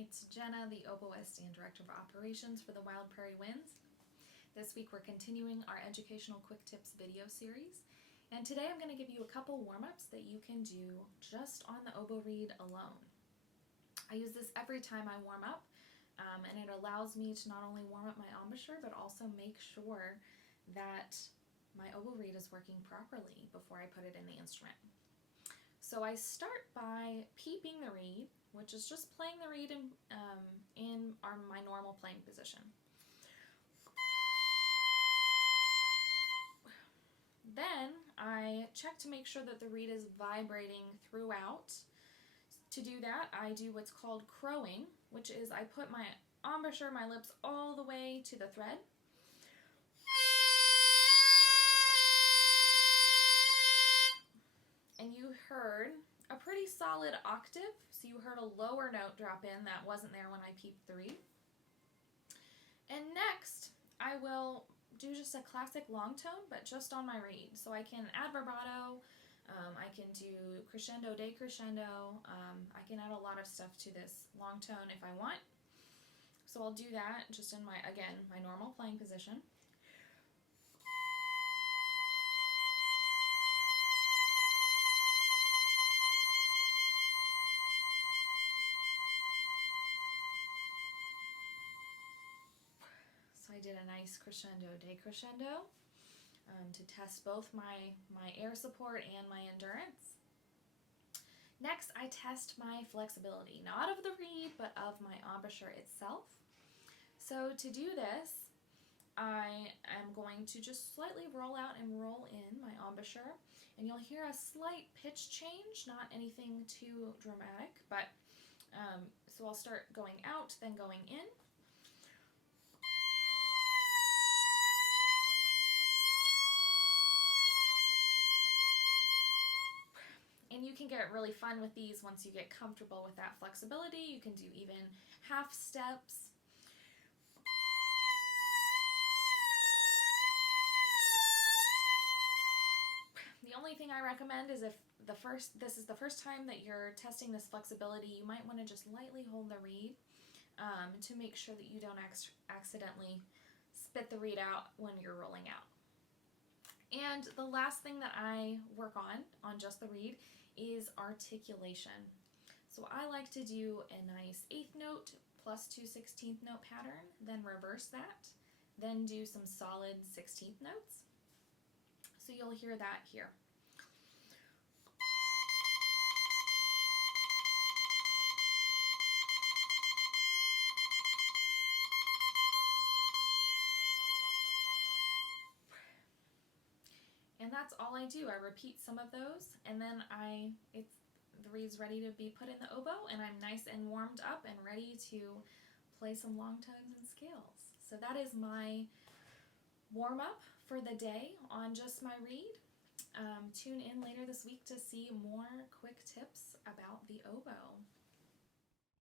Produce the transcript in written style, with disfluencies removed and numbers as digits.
it's Jenna, the oboist and Director of Operations for the Wild Prairie Winds. This week we're continuing our educational quick tips video series, and today I'm going to give you a couple warm-ups that you can do just on the oboe reed alone. I use this every time I warm up, and it allows me to not only warm up my embouchure but also make sure that my oboe reed is working properly before I put it in the instrument. So I start by peeping the reed, which is just playing the reed in my normal playing position. Then I check to make sure that the reed is vibrating throughout. To do that, I do what's called crowing, which is I put my embouchure, my lips all the way to the thread. And you heard a pretty solid octave, so you heard a lower note drop in that wasn't there when I peeped the reed. And next, I will do just a classic long tone, but just on my reed. So I can add vibrato, I can do crescendo, decrescendo, I can add a lot of stuff to this long tone if I want. So I'll do that just in my normal playing position. So I did a nice crescendo, decrescendo to test both my air support and my endurance. Next, I test my flexibility, not of the reed, but of my embouchure itself. So to do this, I am going to just slightly roll out and roll in my embouchure, and you'll hear a slight pitch change, not anything too dramatic, but so I'll start going out, then going in. And you can get really fun with these once you get comfortable with that flexibility. You can do even half steps. The only thing I recommend is if this is the first time that you're testing this flexibility, you might want to just lightly hold the reed to make sure that you don't accidentally spit the reed out when you're rolling out. And the last thing that I work on just the reed, is articulation. So I like to do a nice 8th note plus 2 16th note pattern, then reverse that, then do some solid 16th notes. So you'll hear that here. And that's all I do. I repeat some of those, and then the reed's ready to be put in the oboe, and I'm nice and warmed up and ready to play some long tones and scales. So that is my warm-up for the day on just my reed. Tune in later this week to see more quick tips about the oboe.